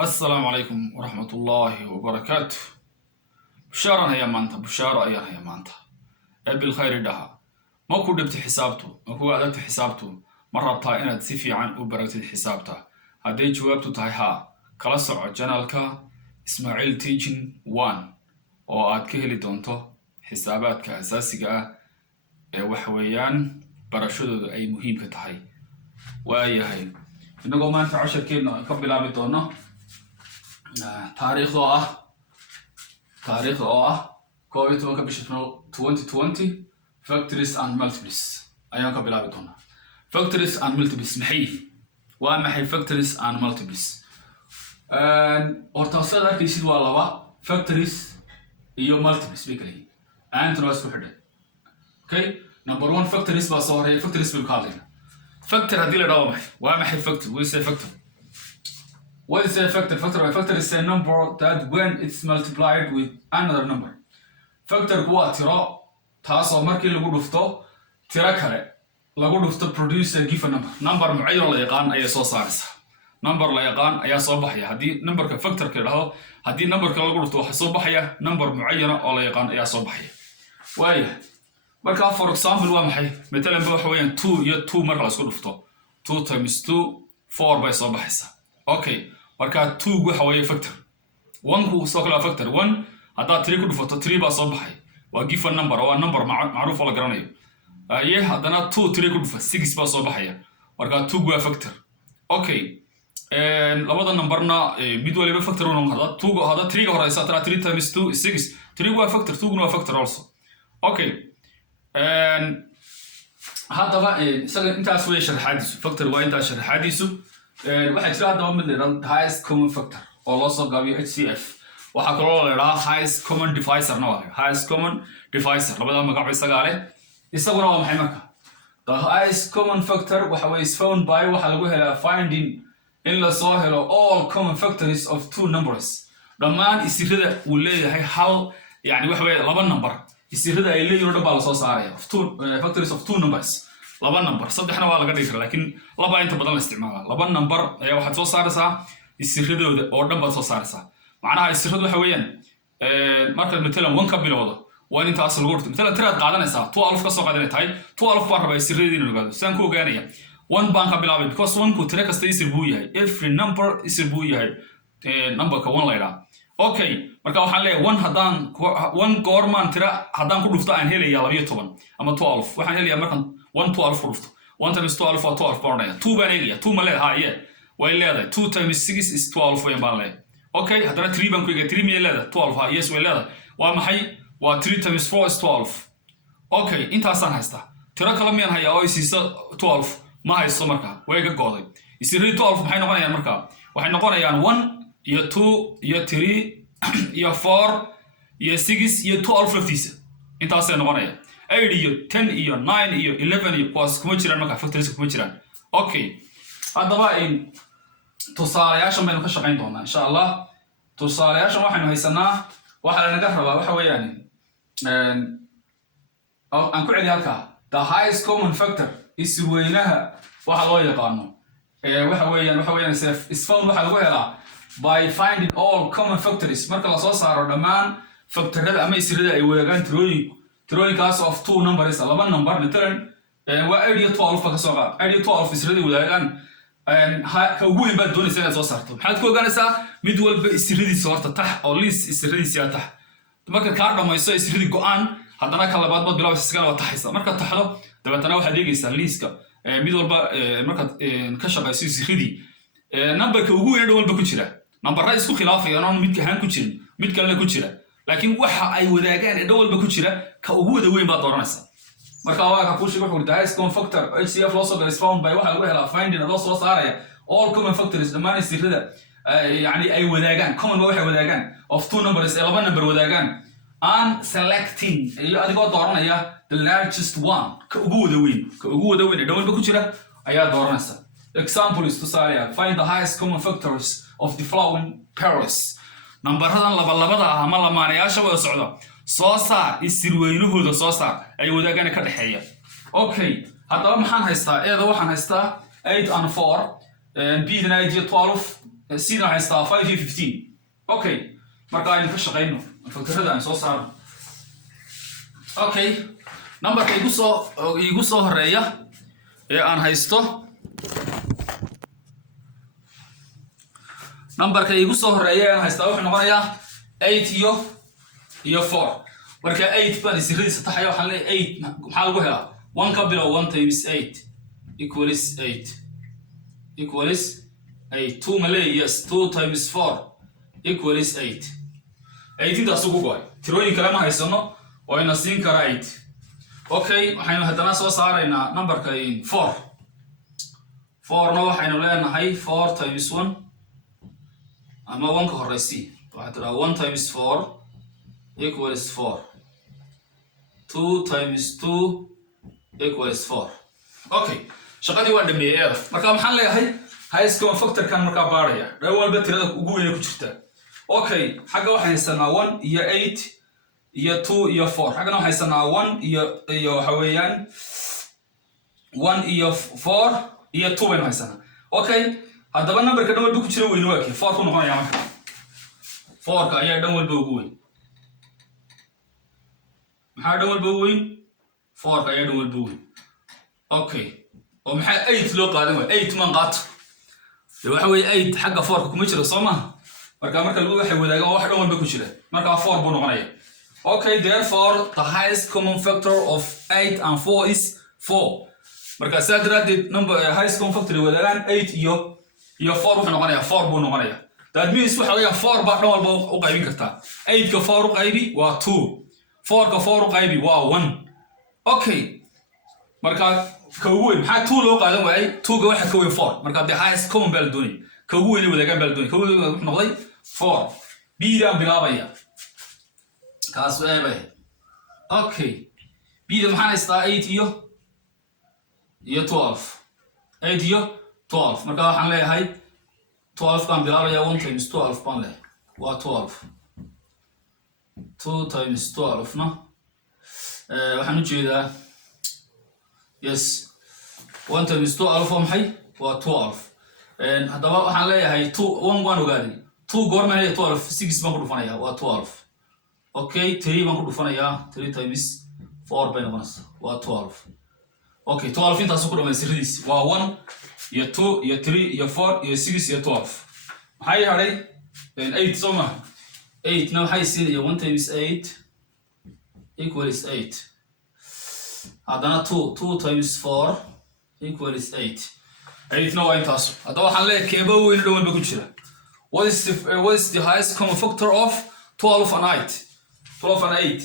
السلام عليكم ورحمة الله وبركاته. بشارة هي مانتا بشارة أيها هي مانتا بالخير دها ما كنت دبت حسابته ما هو أدت حسابته مرة طائنة تسيفي عن وبرتد حسابته هذي جوابته تايها كلاسع channelkan إسماعيل teaching 1 أو أتكهلي دونتو حسابات كأساسية وحويان برشود أي مهم كتاي وأيهاي إنه ما أنت عشر كينا قبل عبدنا تاريخ كوفيد 2020 factories and multiples أيام قبل عبدنا factories and multiples محي ومحي factories and multiples أرتصاد ذلك يصير والله factories يو multiples بكري أنت ناس كحدة okay number one factories بصور هي factories بالكارلين factor هذه الرقم ومحي factor we say factor. What is a factor? Factor is a number that when it's multiplied with another number. Factor هو ترى تاسو مركي لو دفتو ترى كله لو دفتو produce a given number. Number معين لا يقان أي صو صارس. Number لا يقان أي صو بحية. هذه number كفactor كده هو هذه number كلو دفتو حصو بحية. Number معينة ولا يقان أي صو بحية. وياه. marka for example waa maxay مثلا baa waxa weeyaan 2 iyo 2 marka la isku dhufto 2 times 2 4 bay soo baxaysaa okay marka 2 waxa weeye factor 1 ku soo kala factor 1 hadaa 3 ku dhufato 3 baa soo baxay waa given number waa number macruuf la garanayo ayee hadana 2 3 ku dhufa 6 baa soo baxaya marka 2 waa factor okay labada numberna mid waliba factor uu noqdo 2 hada 3 ga horeysa 3 times 2 is 6 3 waa factor 2 waa factor also okay هذا بقى سجل أنت أسوي شرح حديث فاكتور وين تشرح حديثه واحد شرح ده من اللي highest common factor والله صار قابي HCF وحكروا له highest common divisor نوعه highest common divisor لو بدأ ما قابي سجاله يسوون هو محمك the highest common factor وحوي is found by وحلقوه له finding إلا صاهر all common factors of two numbers لما يصير هذا ولا هي حل يعني وحوي لبن نمبر يصير هذا اللي يرد بالله صوص عارية of two factors of two numbers لبن نمبر صدق إحنا والله قديش لكن لبا أنت بدل استعماله لبن نمبر يا واحد صوص عارسة يصير هذا أوردن بس صوص عارسة معناها يصير هذا حويا مركز مثلا 1 قبل وضع وين أنت أصل قرط مثلا ترى قاعدة نسا 2000 قصة قاعدة نتاي 2000 مرة بيصير هذا النقاط سانكو جانية 1 بان قبل عبد because 1 كتير كست يصير بويه every number يصير بويه number كون ليلا okay marka waxaan leeyahay 1 hadaan 1 goormaan tira hadaan ku dhufto aan helayaa 12 ama 12 waxaan helayaa markan 1 12 ku dhufto 1 times 12 waa 12 baranaya 2 baan helayaa 2 ma leedahay way leedahay 2 times 6 is 12 way baan leeyahay okay hadana 3 baan ku eegay 3 ma leedahay 12 yes way leedahay waa maxay waa 3 times 4 is 12 okay intaasaan haystaa tira kale miyaan hayaa oo isiisa 12 ma haysto marka way ka gooday isiri 12 maxay noqonayaan marka waxay noqonayaan 1 iyo 2 iyo 3 iyo 4 iyo 6 iyo 12 laftiisa intaas ay noqonaya 8 iyo 10 iyo 9 iyo 11 iyo kuwaas kuma jiraan marka factors kuma jiraan okay hadaba in tusaalayaashan baynu ka shaqeyn doonaa insha Allah tusaalayaashan waxaynu haysanaa waxa la naga rabaa waxa weeyaan aan ku celiyo halka the highest common factor is weynaha waxa loo yaqaano waxa weeyaan is found waxa lagu helaa by finding all common factors marka la soo saaro dhamaan factorada ama isirada ay wadaagaan tirooyinkaas of two numbers laba number مثلا waa 8 iyo 12 ka soo qaad 8 iyo 12 isirada wadaagaan ka ugu weyn baad doonaysaa inaad soo saarto maxaad ku ogaanaysaa mid walba isiradiisa horta tax oo list isiradiisa tax marka ka dhamayso isiradii go'aan haddana ka labaad baad bilaabaysaa iska laba taxaysa marka taxdo dabeetana waxaad eegaysaa liiska mid walba marka ka shaqayso isiradii numberka ugu weyn walba ku jira number isku khilaafayaan oo mid kahan ku jirin mid kale ku jira laakiin waxa ay wadaagaan ee walba ku jira ka ugu wada weyn baad dooranaysaa marka waa ka ku sheego wuxuu highest common factor HCF loss of is found by waxa lagu helaa finding adoo soo saaraya all common factors dhamaan sirrada yani ay wadaagaan common waxa wadaagaan of two numbers ee laba number wadaagaan and selecting iyo adigoo dooranaya the largest one ka ugu wada weyn ee walba ku jira ayaa dooranaysaa example is to say find the highest common factors of the following pairs numberradan labada ama lamaanayaasha wada socda soo saar isirweynahooda soo saar ay wadaagaan ka dhaxeeya okay hadaba maxaan haystaa eeda waxaan haystaa 8 and 4 and b dana 12 سينا حيستا 5 iyo 15 okay marka aynu ka shaqeyno faktarada aan soo saarno okay numberka igu soo horeeya ee aan haysto numberka igu soo horeeya ee aan haysto wuxuu noqonayaa 8 iyo 4 marka 8 baan isiriisa taxay waxaan leeyahay 8 maxaa lagu helaa 1 ka bilow 1 times 8 equals 8 equals 8 2 malay yes 2 times 4 equals 8 8 intaas ugu go'ay tirooyin kale ma haysano oo ina siin kara 8 okay waxaynu haddana soo saaraynaa numberka 4 4 waxaynu leenahay 4 times 1 ama 1 ka horeysi waxaa tiraa 1 times 4 equals 4 2 times 2 equals 4 okay shaqadii waa dhameeyay marka maxaan leeyahay highest common factor kan marka baaraya dhan walba tirada ugu weyn ku jirta okay xagga waxaan haysanaa 1 iyo 8 iyo 2 iyo 4 xaggana waxaan haysanaa 1 iyo waxa weeyaan 1 iyo 4 iyo 2 baynu haysanaa okay haddaba numberka dhan walba ku jira weyn waa kii 4 ku noqonaya marka 4 ka ayaa dhan walba ugu weyn maxaa dhan walba ugu weyn 4 ka ayaa dhan walba ugu weyn okay oo maxaa 8 loo qaadan waay 8 man qaato waxa weeye 8 xagga 4 ka kuma jiro Soomaa marka lagu waxay wadaagaan wax dhan walba ku jira marka 4 buu noqonaya okay therefore the highest common factor of 8 and 4 is 4 marka sadraadid number highest common factor wadaagaan 8 iyo 4 wuxuu noqonaya 4 buu noqonaya that means waxa weeye 4 baa dhan walba u qaybin kartaa 8 ka 4 u qaybi waa 2 4 ka 4 u qaybi waa 1 okay marka ka ugu weyn maxaa 2 loo qaadan waayay 2 ga waxa ka weyn 4 marka the highest common baa la doonay ka ugu weyn wadaagaan baa la doonay ka ugu weyn wuxuu noqday 4 b daan bilaabaya kaas weeyba okay b da maxaa haystaa 8 iyo 12 8 iyo 12 marka waxaan leeyahay 12 kan bilaabaya 1 times 12 baan leh waa 12 2 times 12 no waxaan u jeedaa yes 1 times 12 waa maxay waa 12 haddaba waxaan leeyahay 1 waan ogaaday 2 goorma leeyahay 12 6 baan ku dhufanaya waa 12 okay 3 baan ku dhufanayaa 3 times 4 bay noqonaysaa waa 12 okay 12 intaas ku dhamaystiradiis waa 1 iyo 2 iyo 3 iyo 4 iyo 6 iyo 12 maxay haray 8 soma 8 na waxay siinaya 1 times 8 equals 8 haddana 2 times 4 equals 8 8 na waa intaas haddaba waxaan leeyahay keeba weyn dhan walba ku jira what is the highest common factor of 12 and 8 12 and 8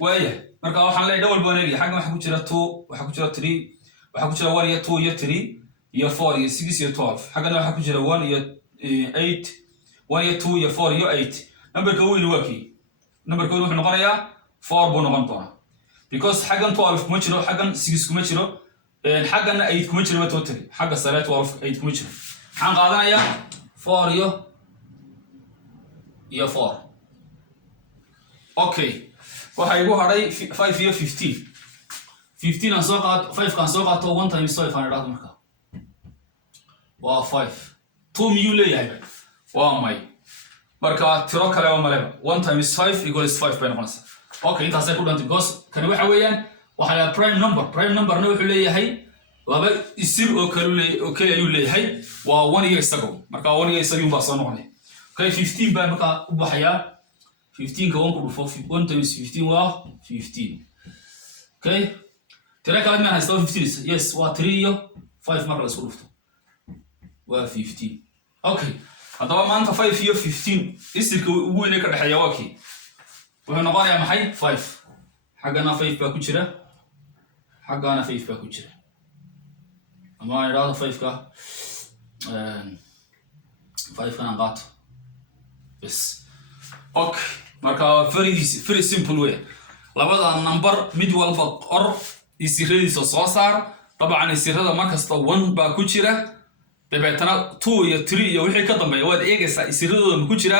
waaya marka waxaan leeyahay dhan walba wareegay xagga waxa ku jira 2 waxa ku jira 3 waxa ku jira 1 iyo 2 iyo 3 iyo 4 iyo 6 iyo 12 xaggana waxa ku jira 1 iyo 8 1 iyo 2 iyo 4 iyo 8 numberka weyn waa kii numberka weyn wuxuu noqonayaa 4 buu noqon doonaa because xaggan 12 kuma jiro xaggan 6 kuma jiro xaggana 8 kuma jiro totally xagga sare 12 8 kuma jiro waxaan qaadanayaa 4 iyo 4 okay waxa igu haray 5 iyo 15 15 aan soo qaato 5 kan soo qaato 1 times 5 aan idhaahdo marka waa 5 2 miyuu leeyahay waa may marka tiro kale oo maleba 1 times 5 equals 5 bay noqonaysaa okay intaasay ku dhantay because kan waxa weeyaan waxa la prime number na wuxuu leeyahay laba isir oo kale ayuu leeyahay waa 1 iyo isagu marka 1 iyo isagu baa soo noqonay okay 15 baa marka u baxaya 15 ka 1 ku dhufo 1 times 15 waa 15 okay tira kale ma haysto 15 yes waa 3 iyo 5 marka la isku dhufto waa 15 okay haddaba maanta 5 iyo 15 isirka ugu weyn ee ka dhaxeeya waa kii wuxuu noqonayaa maxay 5 xaggana 5 baa ku jira xaggana 5 baa ku jira ama aan idhaahdo 5 ka 5 kan aan qaato yes okay marka very simple way labada number mid walba qor isiradiisa soo saar طبعا isirada markasta 1 baa ku jira dabeetana 2 iyo 3 iyo wixii ka dambeeya waad eegaysaa isiradooda ma ku jira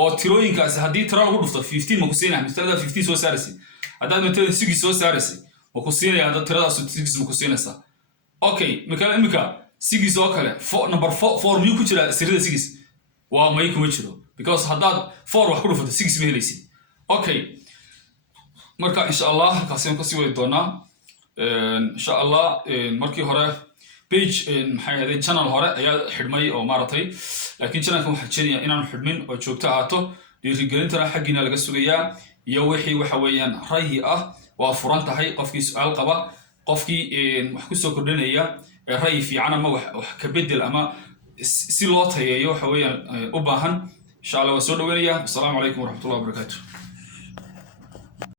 oo tirooyinkaasi haddii tiro lagu dhufto 15 ma ku siinaya misalada 15 soo saaraysi haddaad matalada 6 soo saaraysi ma ku siinaya hadda tiradaas 6 ma ku siinaysaa okay imika 6 oo kale number 4 miyuu ku jira isirada 6 وما يكون جرو because هذا 4 wax ku dhufto 6 ma helaysid okay marka insha Allah kaasina kasii wadi doonaa insha Allah markii hore page maxay ahayd channel hore ayaa xidhmay oo maartay laakiin channelkan waxa jeedaya inaan xidhmin oo joogto ahaato dhiirigelintana xaggina laga sugayaa iyo wixii waxa weeyaan ra'yi ah waa furan tahay qofkii su'aal qaba qofkii wax ku soo kordhinaya ra'yi fiican ama wax ka bedel ama si loo tayeeyo waxa weeyaan u baahan insha Allah waa soo dhaweynaya assalamu alaykum wa rahmatullahi wa barakatuh